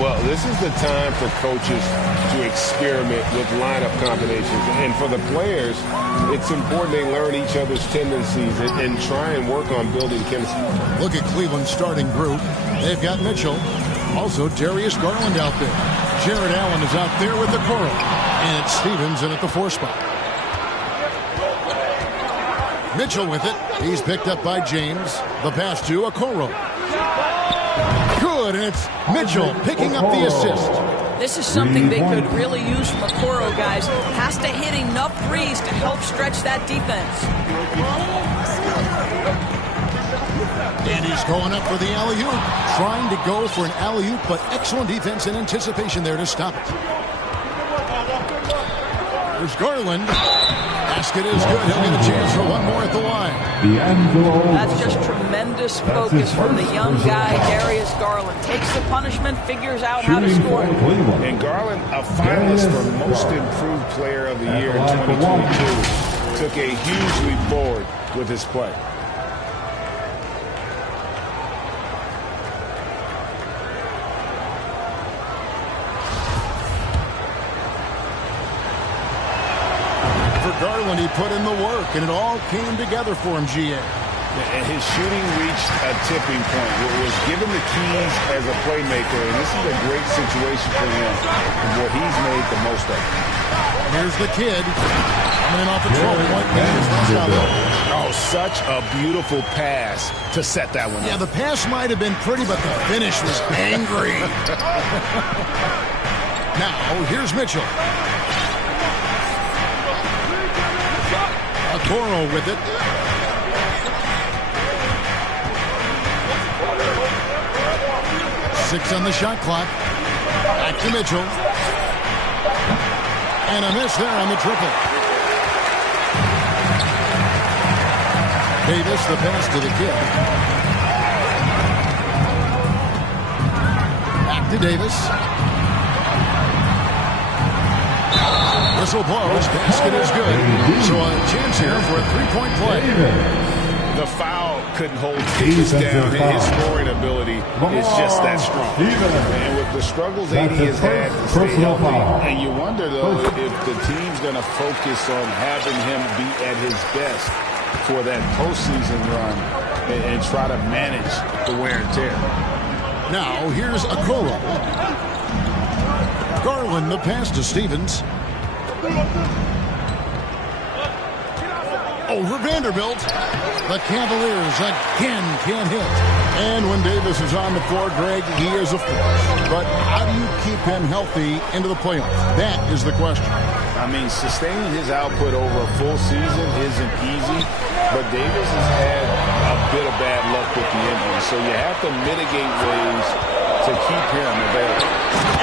Well, this is the time for coaches to experiment with lineup combinations. And for the players, it's important they learn each other's tendencies and try and work on building chemistry. Look at Cleveland's starting group. They've got Mitchell. Also, Darius Garland out there. Jared Allen is out there with the Coro. And it's Stevens in at the 4 spot. Mitchell with it. He's picked up by James. The pass to Okoro. Good, and it's Mitchell picking up the assist. This is something they could really use from Okoro, guys. Has to hit enough threes to help stretch that defense. And he's going up for the alley-oop. Trying to go for an alley-oop, but excellent defense and anticipation there to stop it. There's Garland. Basket is good. He'll get a chance for one more at the line. That's just tremendous focus from the young guy, Darius Garland. Takes the punishment, figures out how to score. And Garland, a finalist for Most Improved Player of the Year in 2022, took a huge leap forward with his play. Garland, he put in the work, and it all came together for him, GA. And his shooting reached a tipping point. It was given the keys as a playmaker, and this is a great situation for him, where he's made the most of it. Here's the kid, coming in off a 12-point pass. Oh, such a beautiful pass to set that one up. Yeah, the pass might have been pretty, but the finish was angry. Now, here's Mitchell. Okoro with it. Six on the shot clock. Back to Mitchell. And a miss there on the triple. Davis, the pass to the kid. Back to Davis. Whistle blows. Basket is good. So a chance here for a three-point play. The foul couldn't hold Davis down. His scoring ability is just that strong. And with the struggles AD has had to stay healthy, and you wonder, though, if the team's going to focus on having him be at his best for that postseason run and try to manage the wear and tear. Now, here's Okoro. Garland, the pass to Stevens. Over Vanderbilt. The Cavaliers again can't hit. And when Davis is on the floor, Greg, he is a force. But how do you keep him healthy into the playoffs? That is the question. I mean, sustaining his output over a full season isn't easy, but Davis has had a bit of bad luck with the injury, so you have to mitigate ways to keep him available.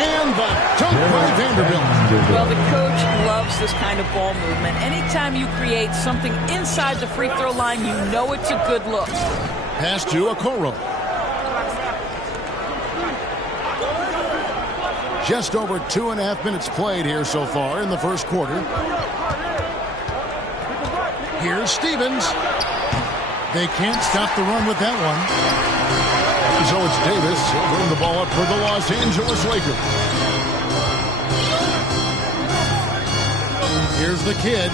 And the dunk by Vanderbilt. Well, the coach loves this kind of ball movement. Anytime you create something inside the free throw line, you know it's a good look. Pass to Okoro. Just over 2.5 minutes played here so far in the first quarter. Here's Stevens. They can't stop the run with that one. So it's Davis. He'll bring the ball up for the Los Angeles Lakers. Here's the kid.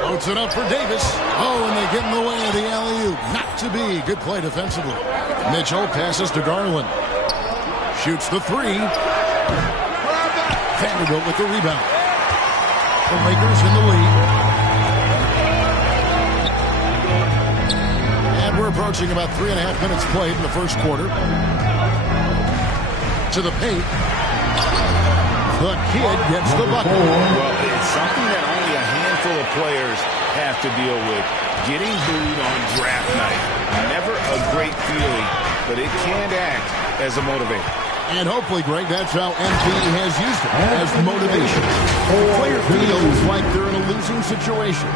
Floats it up for Davis. Oh, and they get in the way of the alley-oop. Not to be. Good play defensively. Mitchell passes to Garland. Shoots the three. Vanderbilt with the rebound. The Lakers in the lead. And we're approaching about 3.5 minutes played in the first quarter. To the paint. The kid gets the bucket. Well, it's something that only a handful of players have to deal with. Getting booed on draft night. Never a great feeling, but it can act as a motivator. And hopefully, Greg, that's how MP has used it, as motivation. The player feels like they're in a losing situation.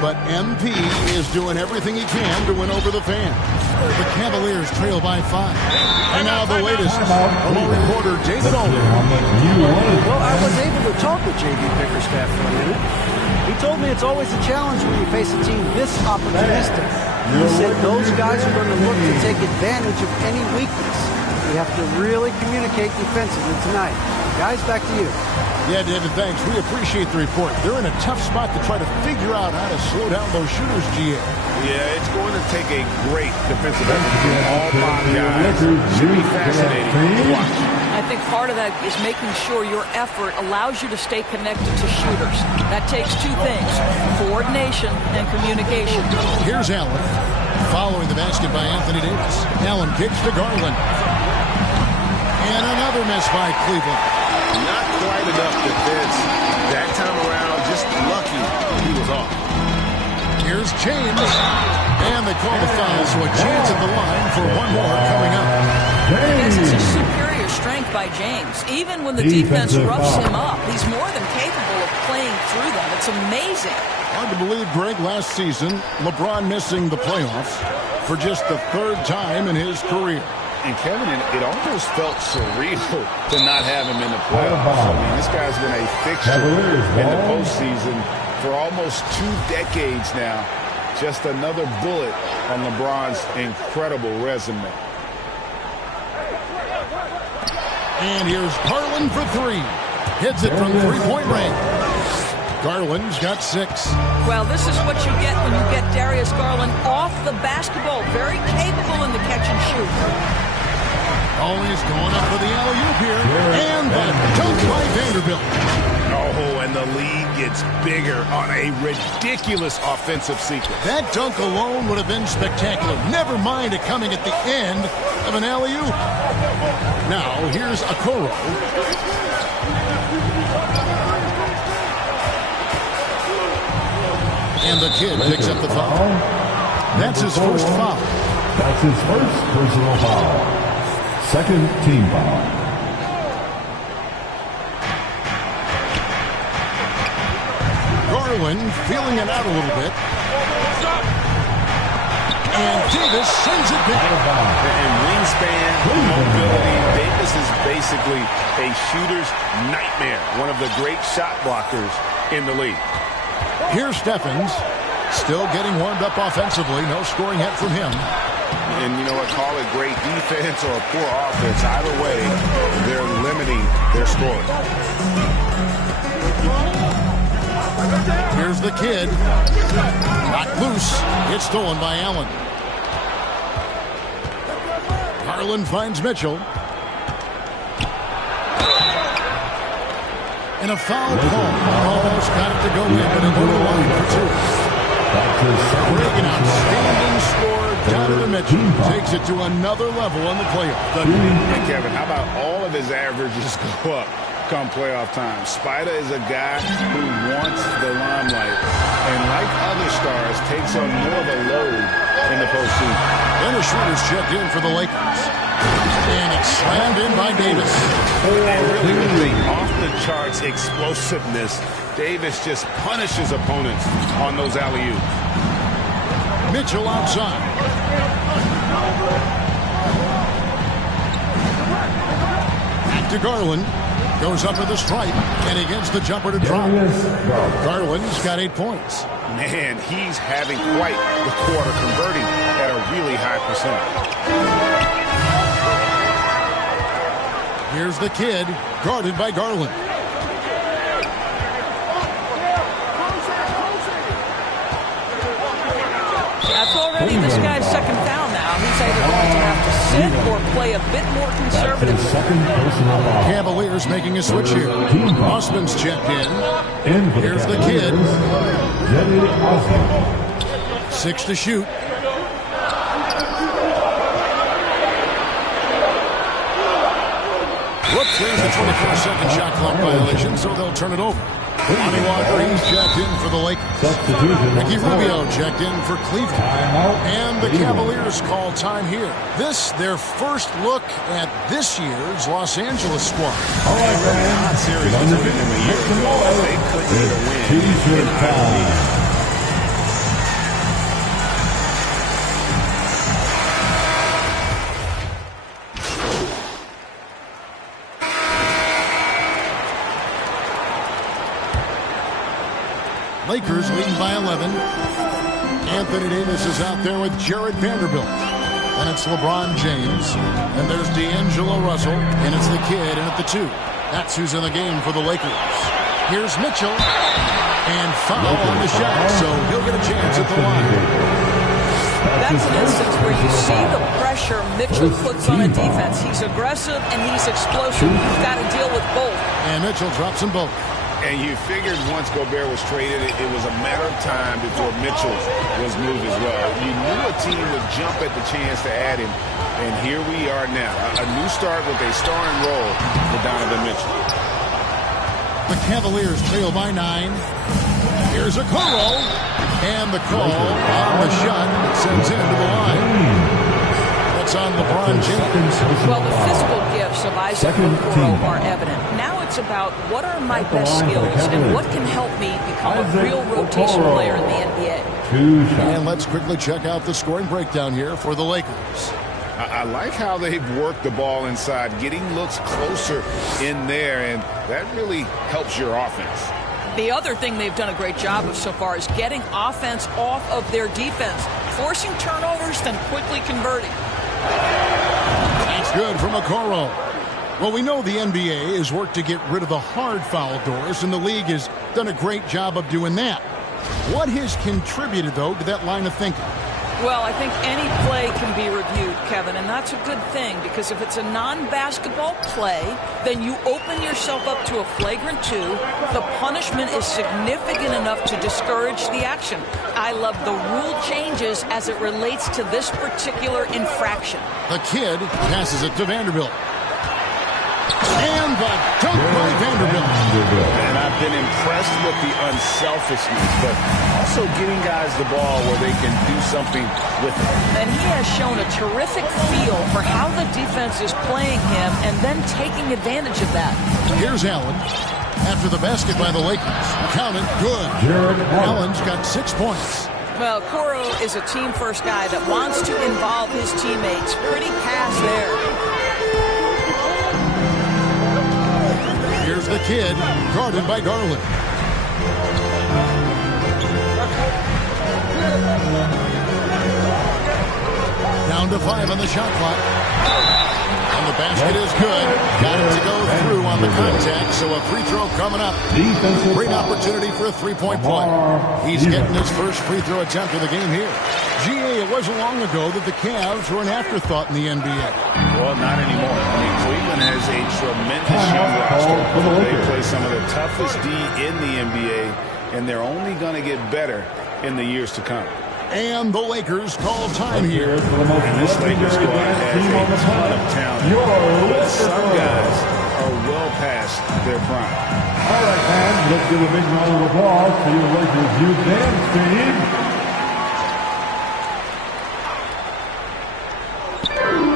But MP is doing everything he can to win over the fans. The Cavaliers trail by 5. And now the latest from our reporter, David Olden. Well, I was able to talk with J.D. Bickerstaff for a minute. He told me it's always a challenge when you face a team this opportunistic. He said those guys are going to look to take advantage of any weakness. We have to really communicate defensively tonight. Guys, back to you. Yeah, David, thanks. We appreciate the report. They're in a tough spot to try to figure out how to slow down those shooters, GA. Yeah, it's going to take a great defensive effort from all five guys. Should be fascinating to watch. I think part of that is making sure your effort allows you to stay connected to shooters. That takes two things, coordination and communication. Here's Allen. Following the basket by Anthony Davis. Allen kicks to Garland. And another miss by Cleveland. Not quite enough defense. That time around, just lucky he was off. Here's James. And they call the foul, so a chance at the line for one more coming up. This is a superior strength by James. Even when the defense roughs him up, he's more than capable of playing through them. It's amazing. Hard to believe, Greg, last season, LeBron missing the playoffs for just the third time in his career. And Kevin, it almost felt surreal to not have him in the playoffs. I mean, this guy's been a fixture in the postseason for almost 2 decades now. Just another bullet on LeBron's incredible resume. And here's Garland for three. Hits it from three-point range. Garland's got 6. Well, this is what you get when you get Darius Garland off the basketball. Very capable in the catch and shoot. Always going up for the alley-oop here. And the dunk by Vanderbilt. Oh, and the lead gets bigger on a ridiculous offensive sequence. That dunk alone would have been spectacular. Never mind it coming at the end of an alley-oop. Now, here's Okoro. And the kid picks up the foul. That's his first foul. That's his first personal foul. Second team foul. Garland feeling it out a little bit. And Davis sends it back. And wingspan, mobility, Davis is basically a shooter's nightmare. One of the great shot blockers in the league. Here's Stephens, still getting warmed up offensively. No scoring yet from him. And you know what, call it great defense or a poor offense. Either way, they're limiting their scoring. Here's the kid. Knocked loose. It's stolen by Allen. Garland finds Mitchell. And a foul call. Almost got it to go in, but it went along for 2. Greg, an outstanding score down to the Mitchell. Takes it to another level on the playoff. And Kevin, how about all of his averages go up come playoff time? Spider is a guy who wants the limelight, and like other stars, takes on more of a load in the postseason. And the shooters checked in for the Lakers. And it's slammed in by Davis. And really with the off-the-charts explosiveness, Davis just punishes opponents on those alley-oops. Mitchell outside. Back to Garland. Goes up with the stripe, and he gets the jumper to drop. Garland's got 8 points. Man, he's having quite the quarter, converting at a really high percentage. Here's the kid, guarded by Garland. That's already this guy's second foul now. He's either going to have to sit or play a bit more conservative. Cavaliers making a switch here. Osman's checked in. Here's the kid. 6 to shoot. Brooks brings the 24-second shot clock violation, so they'll turn it over. Lonnie Walgreens checked in for the Lakers. Ricky Rubio checked in for Cleveland. And the Cavaliers call time here. This, their first look at this year's Los Angeles squad. All right, man. Series was winning them a year ago. They couldn't get a win in either. Lakers leading by 11. Anthony Davis is out there with Jared Vanderbilt. And it's LeBron James. And there's D'Angelo Russell. And it's the kid in at the 2. That's who's in the game for the Lakers. Here's Mitchell. And foul on the shot, so he'll get a chance at the line. That's an instance where you see the pressure Mitchell puts on a defense. He's aggressive and he's explosive. You've got to deal with both. And Mitchell drops them both. And you figured once Gobert was traded, it was a matter of time before Mitchell was moved as well. You knew a team would jump at the chance to add him. And here we are now. A new start with a starring role for Donovan Mitchell. The Cavaliers trail by 9. Here's a Okoro. And the call on the shot sends him to the line. That's on LeBron James. Well, the physical gifts of Isaac Okoro are evident. Now it's about what are my best skills and what can help me become a real rotation player in the NBA. And let's quickly check out the scoring breakdown here for the Lakers. I like how they've worked the ball inside, getting looks closer in there, and that really helps your offense. The other thing they've done a great job of so far is getting offense off of their defense, forcing turnovers, then quickly converting. That's good from Okoro. Well, we know the NBA has worked to get rid of the hard foul doors, and the league has done a great job of doing that. What has contributed, though, to that line of thinking? Well, I think any play can be reviewed, Kevin, and that's a good thing because if it's a non-basketball play, then you open yourself up to a flagrant 2. The punishment is significant enough to discourage the action. I love the rule changes as it relates to this particular infraction. The kid passes it to Vanderbilt. And the dunk by Vanderbilt. And I've been impressed with the unselfishness, but also getting guys the ball where they can do something with it. And he has shown a terrific feel for how the defense is playing him and then taking advantage of that. Here's Allen. After the basket by the Lakers. Count it, good. Allen's got 6 points. Well, Okoro is a team-first guy that wants to involve his teammates. Pretty pass there. Here's the kid, guarded by Garland. Down to 5 on the shot clock. And the basket is good. Got it to go through on the contact, so a free throw coming up. Great opportunity for a three-point play. He's getting his first free throw attempt of the game here. GA, it wasn't long ago that the Cavs were an afterthought in the NBA. Well, not anymore. I mean, Cleveland has a tremendous young roster. They play some of the toughest D in the NBA, and they're only going to get better in the years to come. And the Lakers call time here. And this Lakers squad has a ton of talent. But some guys are well past their prime. All right, fans, let's give a big round of applause to your Lakers youth dance team.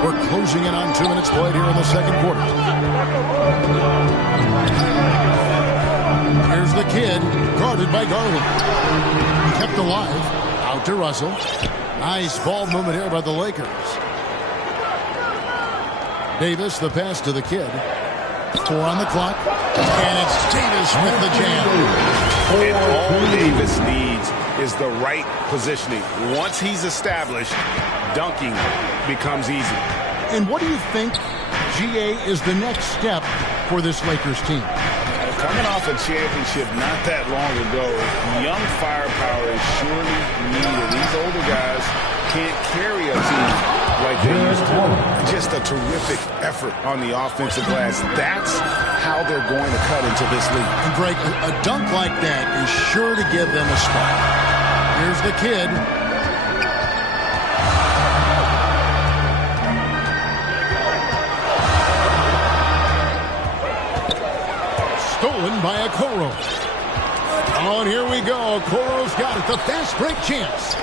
We're closing in on 2 minutes played here in the second quarter. Here's the kid, guarded by Garland. Kept alive. Out to Russell. Nice ball movement here by the Lakers. Davis, the pass to the kid. 4 on the clock. And it's Davis with the jam. And all Davis needs is the right positioning. Once he's established, dunking becomes easy. And what do you think, GA, is the next step for this Lakers team? Coming off a championship not that long ago, young firepower is surely needed. These older guys can't carry a team like they used to. Just a terrific effort on the offensive glass. That's how they're going to cut into this league. And Greg, a dunk like that is sure to give them a spark. Here's the kid. Stolen by Okoro. Oh, and here we go. Okoro's got it. The fast break chance.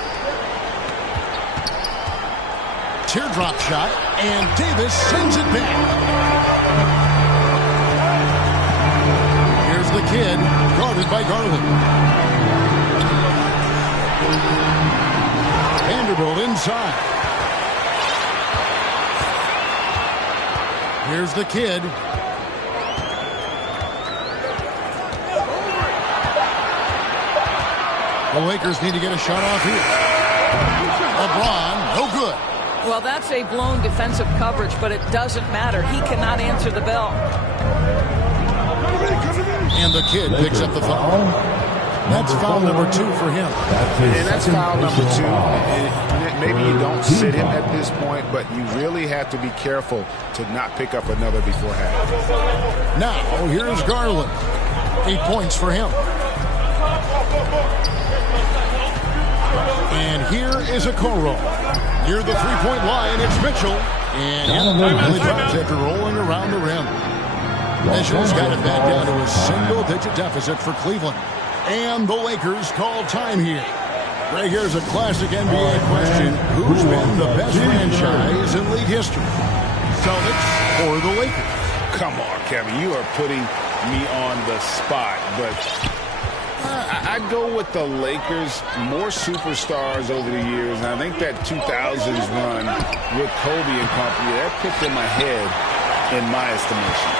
Teardrop shot, and Davis sends it back. Here's the kid, guarded by Garland. Vanderbilt inside. Here's the kid. The Lakers need to get a shot off here. LeBron, no good. Well, that's a blown defensive coverage, but it doesn't matter. He cannot answer the bell. And the kid picks up the foul. That's foul number 2 for him. And that's foul number 2. And maybe you don't sit him at this point, but you really have to be careful to not pick up another before half. Now, here's Garland. 8 points for him. And here is Okoro. Near the three-point line, it's Mitchell. And finally drops after rolling around the rim. Mitchell's got it back down to a single-digit deficit for Cleveland. And the Lakers call time here. Right here's a classic NBA question. Who's been the best franchise in league history? Celtics or the Lakers? Come on, Kevin. You are putting me on the spot, but I'd go with the Lakers. More superstars over the years, and I think that 2000s run with Kobe and company, that put them ahead in my estimation.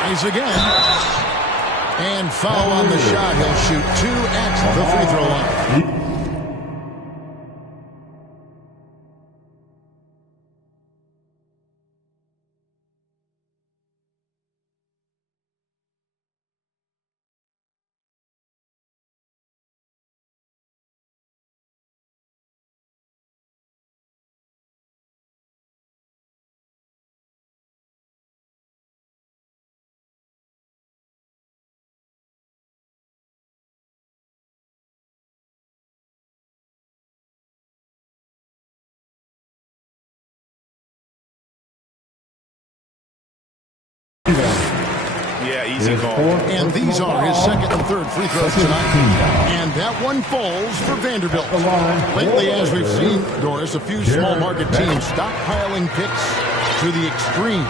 Tries again. And foul on the shot. He'll shoot 2 at the free throw line. Yeah, easy call. And these are his second and third free throws tonight. And that one falls for Vanderbilt. Lately, as we've seen, Doris, a few small market teams stockpiling picks to the extreme.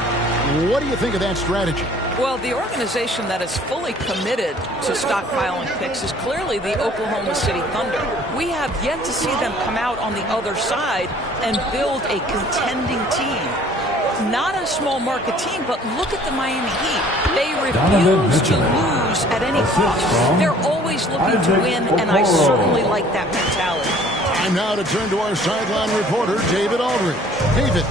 What do you think of that strategy? Well, the organization that is fully committed to stockpiling picks is clearly the Oklahoma City Thunder. We have yet to see them come out on the other side and build a contending team. Not a small market team, but look at the Miami Heat. They refuse to lose at any cost. They're always looking to win, and I certainly like that mentality. Time now to turn to our sideline reporter, David Aldridge. David.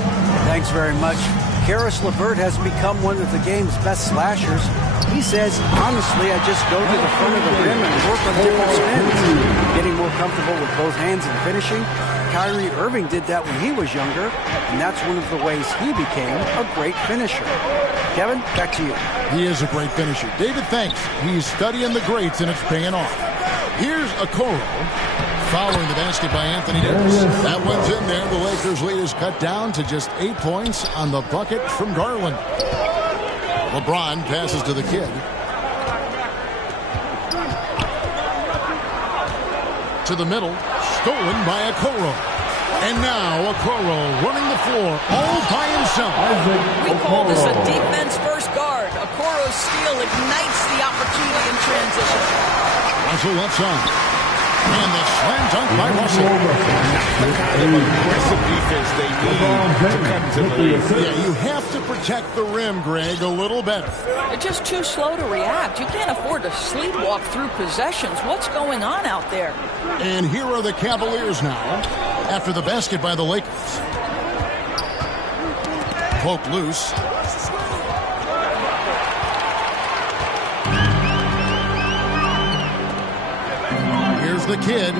Thanks very much. Karis LeVert has become one of the game's best slashers. He says, honestly, I just go to the front of the rim and work on different spins. Getting more comfortable with both hands and finishing. Kyrie Irving did that when he was younger, and that's one of the ways he became a great finisher. Kevin, back to you. He is a great finisher. David, thanks. He's studying the greats, and it's paying off. Here's Okoro. Following the basket by Anthony Davis. That one's in there. The Lakers' lead is cut down to just 8 points on the bucket from Garland. LeBron passes to the kid. To the middle. Stolen by Okoro. And now Okoro running the floor all by himself. We call this a defense-first guard. Okoro's steal ignites the opportunity in transition. Russell left side. And the slam dunk by Russell. The kind of aggressive defense they need to cut into the lead. Yeah, you have to protect the rim, Greg, a little better. They're just too slow to react. You can't afford to sleepwalk through possessions. What's going on out there? And here are the Cavaliers now after the basket by the Lakers. Poke loose. Here's the kid.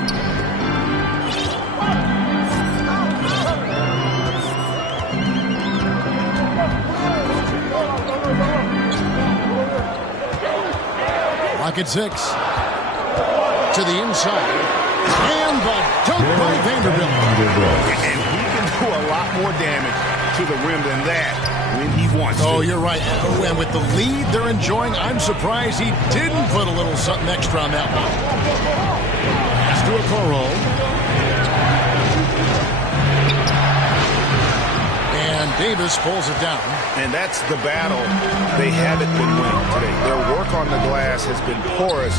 Rocket 6 to the inside. And the dunk by Vanderbilt. And he can do a lot more damage to the rim than that when he wants to. Oh, you're right. And with the lead they're enjoying, I'm surprised he didn't put a little something extra on that one. Pass to Okoro. And Davis pulls it down. And that's the battle they haven't been winning today. Their work on the glass has been porous,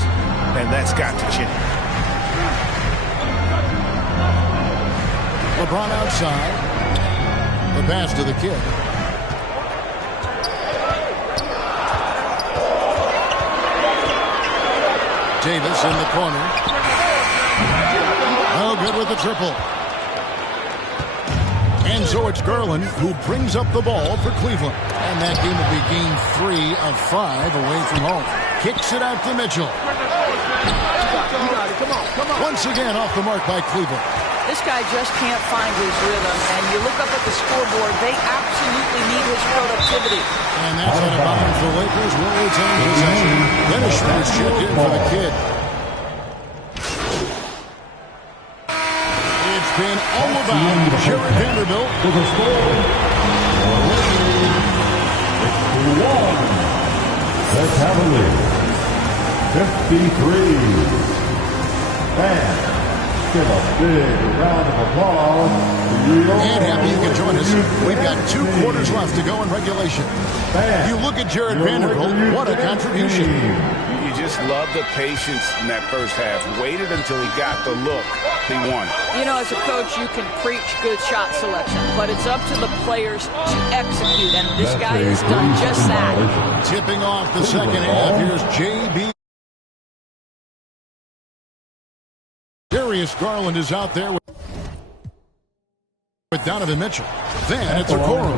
and that's got to change. LeBron outside. The pass to the kid. Davis in the corner. Oh, good with the triple. And so it's Garland who brings up the ball for Cleveland. And that game will be game 3 of 5 away from home. Kicks it out to Mitchell. Once again off the mark by Cleveland. This guy just can't find his rhythm. And you look up at the scoreboard, they absolutely need his productivity. And that's out of bounds. The Lakers will retain possession. Dennis Schroeder chipped in for the kid. It's been all about Jared Vanderbilt. To the score. The Cavaliers. 53. Fans, give a big round of applause to you. And happy you can join us. We've got 2 quarters left to go in regulation. You look at Jared Vanderbilt, what a contribution. You just love the patience in that first half. Waited until he got the look he wanted. You know, as a coach, you can preach good shot selection, but it's up to the players to execute, and this guy has done just that. Tipping off the second half, here's J.B. Darius Garland is out there with Donovan Mitchell. Then it's Okoro.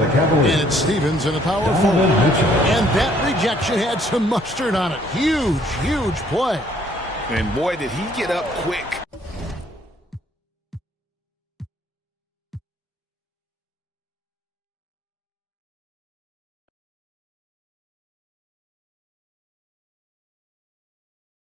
And it's Stevens in the power forward. And that rejection had some mustard on it. Huge, huge play. And boy, did he get up quick.